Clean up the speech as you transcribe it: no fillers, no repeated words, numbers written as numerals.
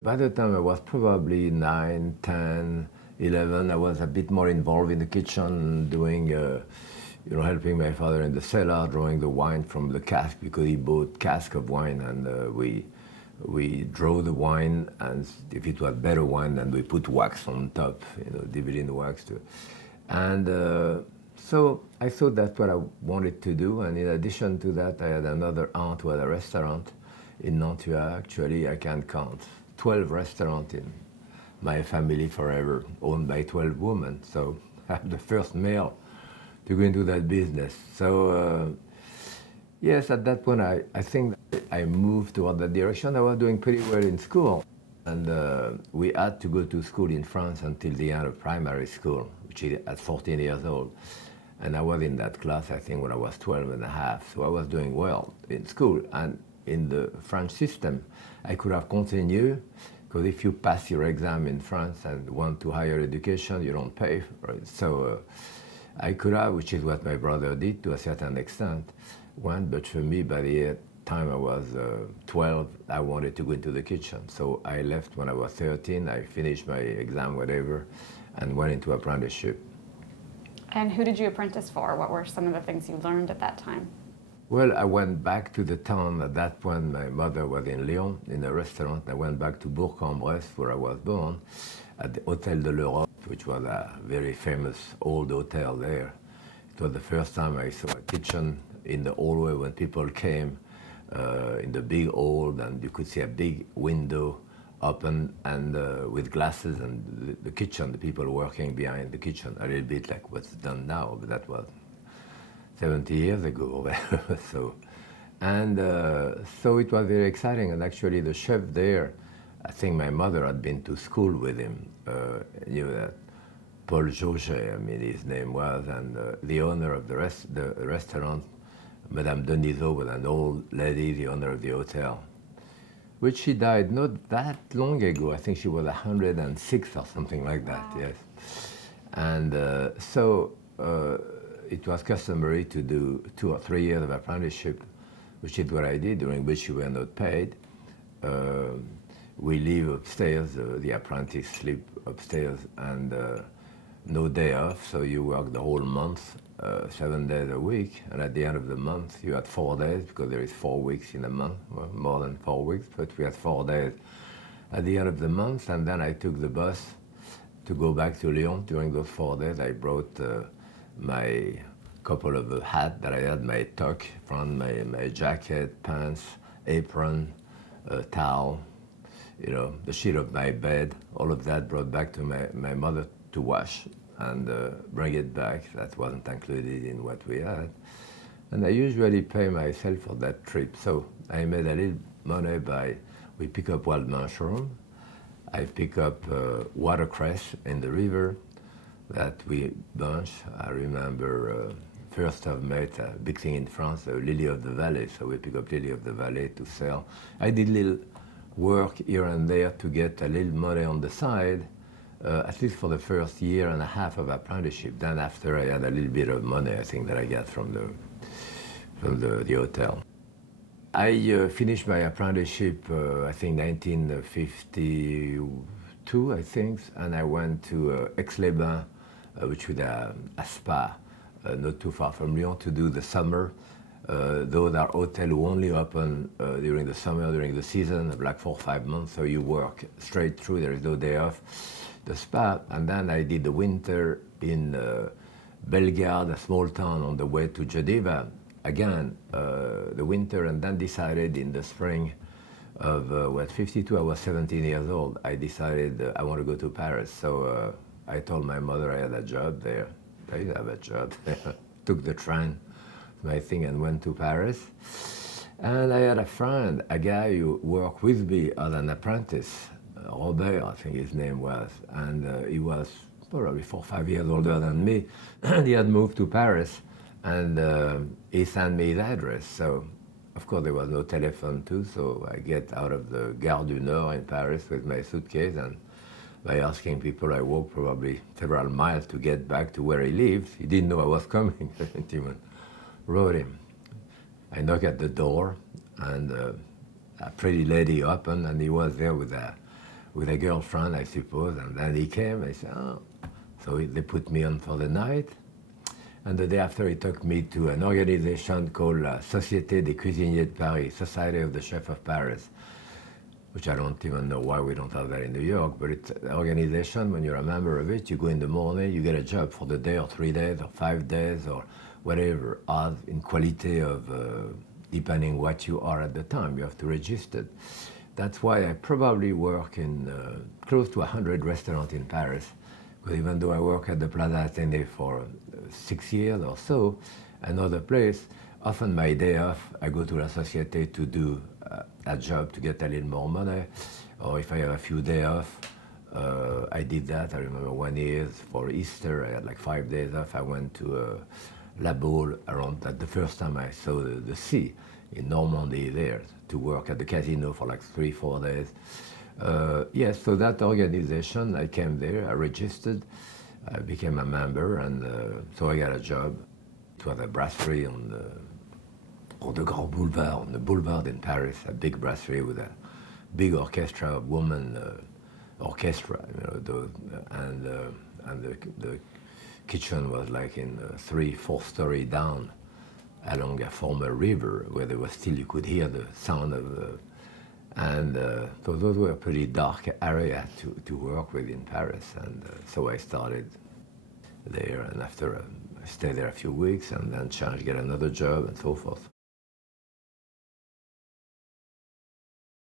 By the time I was probably 9, 10, 11, I was a bit more involved in the kitchen, doing, helping my father in the cellar, drawing the wine from the cask because he bought cask of wine, and we draw the wine, and if it was better wine, then we put wax on top, dip it in the wax too. And so I thought that's what I wanted to do. And in addition to that, I had another aunt who had a restaurant in Nantua. Actually, I can count 12 restaurants in my family forever, owned by 12 women. So I'm the first male to go into that business. So yes, at that point, I think I moved toward that direction. I was doing pretty well in school. And we had to go to school in France until the end of primary school, which is at 14 years old. And I was in that class, I think, when I was 12 and a half. So I was doing well in school. And in the French system, I could have continued, because if you pass your exam in France and want to higher education, you don't pay for it. So I could have, which is what my brother did to a certain extent, went. But for me, by the time I was 12, I wanted to go into the kitchen. So I left when I was 13. I finished my exam, whatever, and went into apprenticeship. And who did you apprentice for? What were some of the things you learned at that time? Well, I went back to the town. At that point, my mother was in Lyon, in a restaurant. I went back to Bourg-en-Bresse, where I was born, at the Hôtel de l'Europe, which was a very famous old hotel there. It was the first time I saw a kitchen in the hallway when people came, in the big hall, and you could see a big window open and with glasses, and the kitchen, the people working behind the kitchen, a little bit like what's done now, but that was 70 years ago. So it was very exciting. And actually the chef there, I think my mother had been to school with him, knew that Paul Jauget, I mean, his name was, and the owner of the restaurant, Madame Denisot, was an old lady, the owner of the hotel, which she died not that long ago. I think she was 106 or something like that, wow. Yes. And it was customary to do 2 or 3 years of apprenticeship, which is what I did, during which you were not paid. We live upstairs, the apprentice sleep upstairs, and no day off, so you work the whole month, 7 days a week, and at the end of the month you had 4 days, because there is 4 weeks in a month, well, more than 4 weeks, but we had 4 days at the end of the month. And then I took the bus to go back to Lyon. During those 4 days I brought my couple of hats that I had, my tuck, front, my jacket, pants, apron, towel, the sheet of my bed, all of that brought back to my mother to wash and bring it back. That wasn't included in what we had. And I usually pay myself for that trip. So I made a little money we pick up wild mushroom, I pick up watercress in the river that we bunch. I remember 1st of May, a big thing in France, lily of the valley. So we pick up lily of the valley to sell. I did little work here and there to get a little money on the side, at least for the first year and a half of apprenticeship. Then after I had a little bit of money, I think, that I got from the hotel. I finished my apprenticeship, I think 1952, I think, and I went to Aix-les-Bains, which was a spa, not too far from Lyon, to do the summer. Those are hotels who only open during the summer, during the season, like 4 or 5 months, so you work straight through, there is no day off. The spa, and then I did the winter in Bellegarde, a small town on the way to Geneva. Again, the winter, and then decided in the spring of 52, I was 17 years old, I decided I want to go to Paris. So I told my mother I had a job there. I didn't have a job there. Took the train, my thing, and went to Paris. And I had a friend, a guy who worked with me as an apprentice, Robert, I think his name was, and he was probably 4 or 5 years older than me. And he had moved to Paris, and he sent me his address. So, of course, there was no telephone too, so I get out of the Gare du Nord in Paris with my suitcase, and by asking people, I walked probably several miles to get back to where he lived. He didn't know I was coming. I didn't even wrote him. I knocked at the door, and a pretty lady opened, and he was there with a with a girlfriend, I suppose, and then he came. I said, oh. So they put me on for the night. And the day after, he took me to an organization called Société des Cuisiniers de Paris, Society of the Chefs of Paris, which I don't even know why we don't have that in New York, but it's an organization. When you're a member of it, you go in the morning, you get a job for the day or 3 days or 5 days or whatever, odd in quality of, depending what you are at the time, you have to register. That's why I probably work in close to 100 restaurants in Paris. Because even though I work at the Plaza Athénée for 6 years or so, another place, often my day off, I go to La Société to do a job to get a little more money. Or if I have a few days off, I did that. I remember 1 year for Easter, I had like 5 days off. I went to La Baule around that, the first time I saw the sea in Normandy there, to work at the casino for like 3-4 days. Yes, so that organization, I came there, I registered, I became a member, and so I got a job. It was a brasserie on the Grand Boulevard, on the boulevard in Paris, a big brasserie with a big orchestra, woman orchestra, and the kitchen was like in 3-4 story down along a former river where there was still, you could hear the sound of so those were pretty dark area to work with in Paris, and so I started there, and after I stayed there a few weeks and then changed, get another job and so forth.